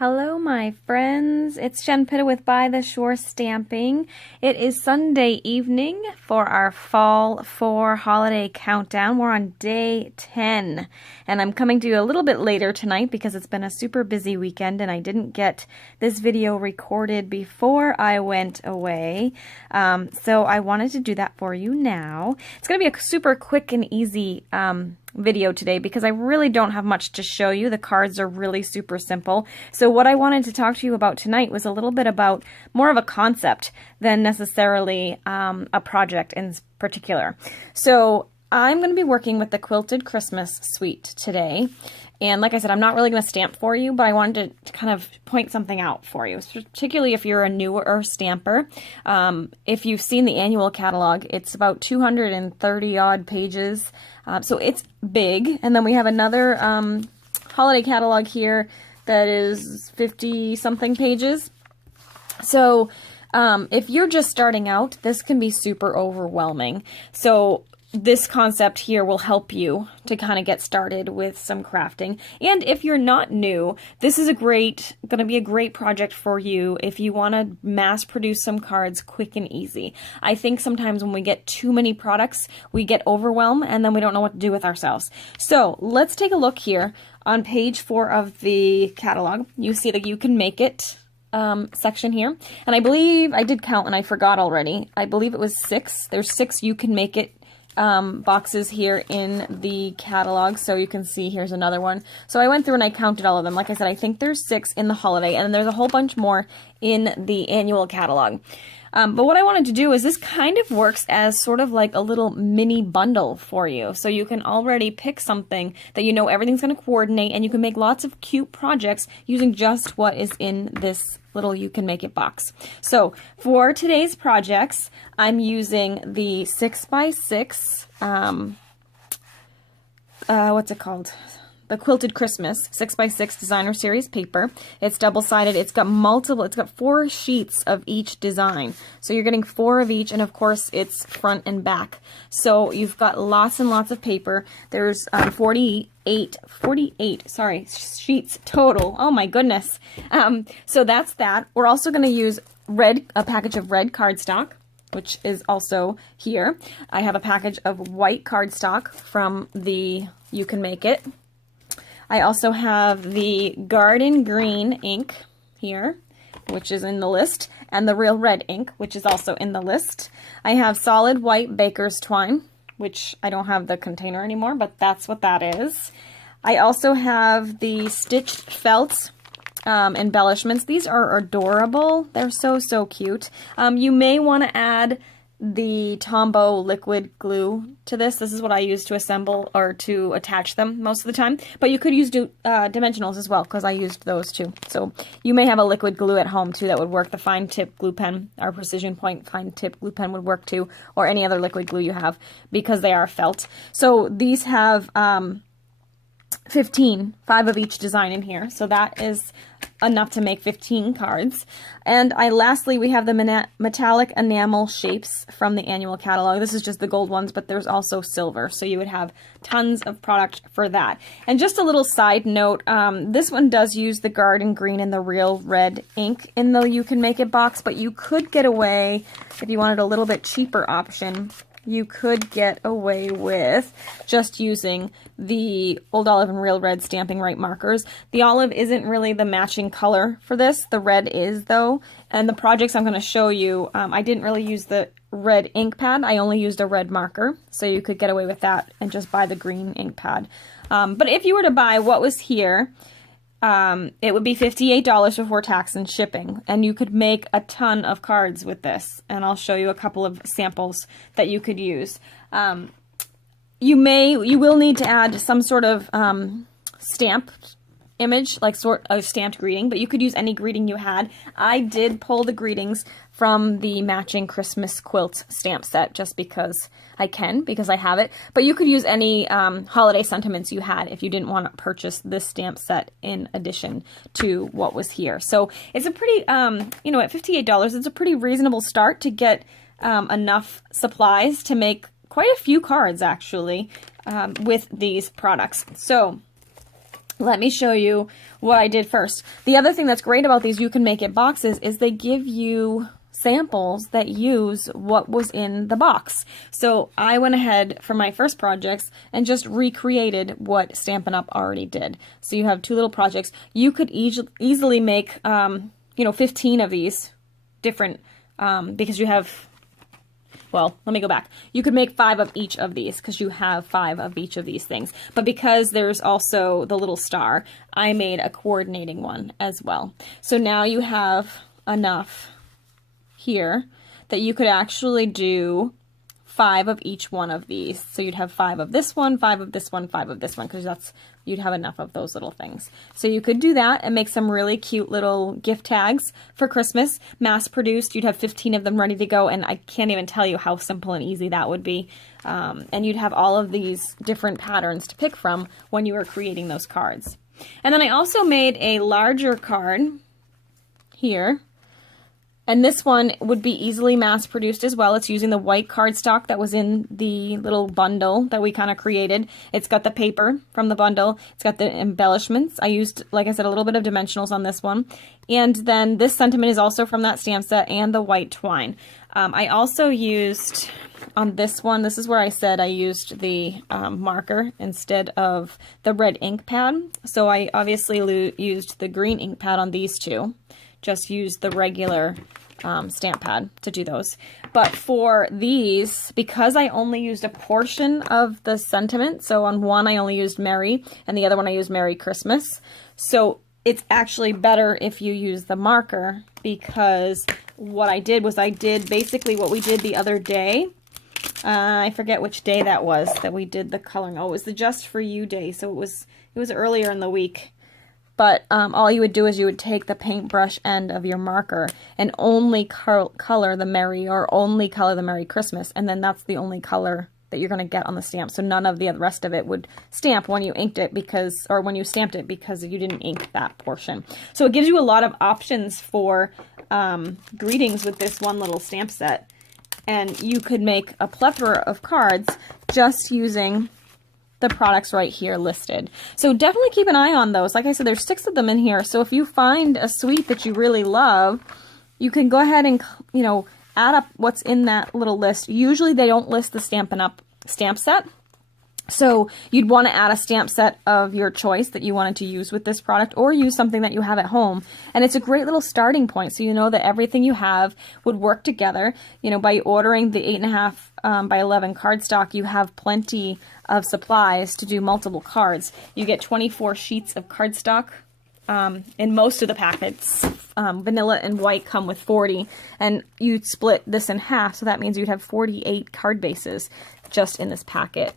Hello, my friends. It's Jen Pitta with By the Shore Stamping. It is Sunday evening for our Fall 4 holiday countdown. We're on day 10, and I'm coming to you a little bit later tonight because it's been a super busy weekend and I didn't get this video recorded before I went away. So I wanted to do that for you now. It's going to be a super quick and easy video today because I really don't have much to show you. The cards are really super simple. So what I wanted to talk to you about tonight was a little bit about more of a concept than necessarily a project in particular. So I'm going to be working with the Quilted Christmas Suite today. And like I said, I'm not really going to stamp for you, but I wanted to kind of point something out for you, particularly if you're a newer stamper. If you've seen the annual catalog, it's about 230 odd pages. So it's big. And then we have another holiday catalog here that is 50 something pages. So if you're just starting out, this can be super overwhelming. So this concept here will help you to kind of get started with some crafting. And if you're not new, this is going to be a great project for you if you want to mass produce some cards quick and easy. I think sometimes when we get too many products, we get overwhelmed and then we don't know what to do with ourselves. So let's take a look here on page 4 of the catalog. You see that you can make it section here. And I believe I did count and I forgot already. I believe it was 6. There's 6 you can make it boxes here in the catalog. So you can see here's another one. So I went through and I counted all of them. Like I said, I think there's 6 in the holiday and then there's a whole bunch more in the annual catalog. But what I wanted to do is this kind of works as sort of like a little mini bundle for you. So you can already pick something that you know everything's going to coordinate and you can make lots of cute projects using just what is in this little You Can Make It box. So for today's projects, I'm using the 6x6, what's it called? The Quilted Christmas 6x6 Designer Series paper. It's double-sided. It's got 4 sheets of each design. So you're getting 4 of each, and of course it's front and back. So you've got lots and lots of paper. There's 48 sheets total. Oh my goodness. So that's that. We're also going to use a package of red cardstock, which is also here. I have a package of white cardstock from the You Can Make It. I also have the garden green ink here, which is in the list, and the real red ink, which is also in the list. I have solid white baker's twine, which I don't have the container anymore, but that's what that is. I also have the stitched felt embellishments. These are adorable. They're so, so cute. You may want to add the Tombow liquid glue to this. This is what I use to assemble or to attach them most of the time. But you could use dimensionals as well because I used those too. So you may have a liquid glue at home too that would work. The fine tip glue pen, our Precision Point fine tip glue pen would work too, or any other liquid glue you have because they are felt. So these have 5 of each design in here. So that is enough to make 15 cards. And lastly, we have the metallic enamel shapes from the annual catalog. This is just the gold ones, but there's also silver. So you would have tons of product for that. And just a little side note, this one does use the garden green and the real red ink in the You Can Make It box, but you could get away, if you wanted a little bit cheaper option, you could get away with just using the Old Olive and Real Red Stamping Right markers. The olive isn't really the matching color for this. The red is, though. And the projects I'm going to show you, I didn't really use the red ink pad. I only used a red marker. So you could get away with that and just buy the green ink pad. But if you were to buy what was here, it would be $58 before tax and shipping, and you could make a ton of cards with this, and I'll show you a couple of samples that you could use. You will need to add some sort of stamp image, like sort of stamped greeting, but you could use any greeting you had. I did pull the greetings from the matching Christmas quilt stamp set just because I can, because I have it. But you could use any holiday sentiments you had if you didn't want to purchase this stamp set in addition to what was here. So it's a pretty, you know, at $58, it's a pretty reasonable start to get enough supplies to make quite a few cards actually with these products. So let me show you what I did first. The other thing that's great about these You Can Make It boxes is they give you samples that use what was in the box. So I went ahead for my first projects and just recreated what Stampin' Up! Already did. So you have two little projects. You could easily make, you know, 15 of these different, because you have, well, let me go back. You could make 5 of each of these because you have 5 of each of these things. But because there's also the little star, I made a coordinating one as well. So now you have enough here that you could actually do 5 of each one of these. So you'd have 5 of this one, 5 of this one, 5 of this one, because that's, you'd have enough of those little things. So you could do that and make some really cute little gift tags for Christmas, mass produced. You'd have 15 of them ready to go, and I can't even tell you how simple and easy that would be. And you'd have all of these different patterns to pick from when you were creating those cards. And then I also made a larger card here. And this one would be easily mass produced as well. It's using the white cardstock that was in the little bundle that we kind of created. It's got the paper from the bundle. It's got the embellishments. I used, like I said, a little bit of dimensionals on this one. And then this sentiment is also from that stamp set and the white twine. I also used on this one, this is where I said I used the marker instead of the red ink pad. So I obviously used the green ink pad on these two. Just use the regular stamp pad to do those. But for these, because I only used a portion of the sentiment, so on one I only used Merry, and the other one I used Merry Christmas. So it's actually better if you use the marker, because what I did was I did basically what we did the other day. I forget which day that was that we did the coloring. Oh, it was the Just For You day, so it was earlier in the week. But all you would do is you would take the paintbrush end of your marker and only color the Merry, or only color the Merry Christmas, and then that's the only color that you're going to get on the stamp. So none of the rest of it would stamp when you inked it because, or when you stamped it, because you didn't ink that portion. So it gives you a lot of options for greetings with this one little stamp set. And you could make a plethora of cards just using the products right here listed. So definitely keep an eye on those. Like I said, there's 6 of them in here. So if you find a suite that you really love, you can go ahead and, you know, add up what's in that little list. Usually they don't list the Stampin' Up! Stamp set. So you'd want to add a stamp set of your choice that you wanted to use with this product, or use something that you have at home. And it's a great little starting point, so you know that everything you have would work together. You know, by ordering the 8.5 by 11 cardstock, you have plenty of supplies to do multiple cards. You get 24 sheets of cardstock in most of the packets. Vanilla and white come with 40, and you'd split this in half, so that means you'd have 48 card bases just in this packet.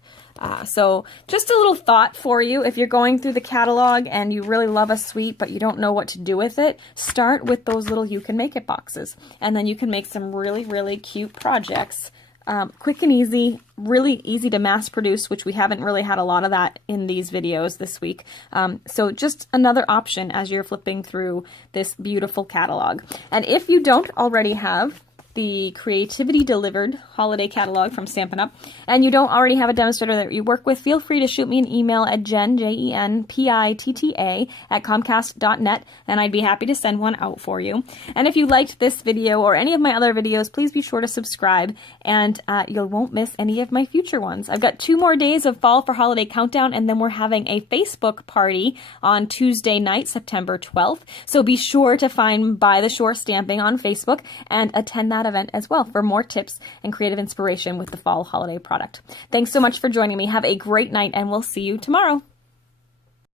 So just a little thought for you. If you're going through the catalog and you really love a suite but you don't know what to do with it, start with those little You Can Make It boxes, and then you can make some really, really cute projects. Quick and easy, really easy to mass produce, which we haven't really had a lot of that in these videos this week. So just another option as you're flipping through this beautiful catalog. And if you don't already have the Creativity Delivered Holiday Catalog from Stampin' Up! And you don't already have a demonstrator that you work with, feel free to shoot me an email at jenpitta at comcast.net, and I'd be happy to send one out for you. And if you liked this video or any of my other videos, please be sure to subscribe, and you won't miss any of my future ones. I've got 2 more days of Fall for Holiday Countdown, and then we're having a Facebook party on Tuesday night, September 12th. So be sure to find By the Shore Stamping on Facebook and attend that event as well for more tips and creative inspiration with the fall holiday product. Thanks so much for joining me. Have a great night, and we'll see you tomorrow.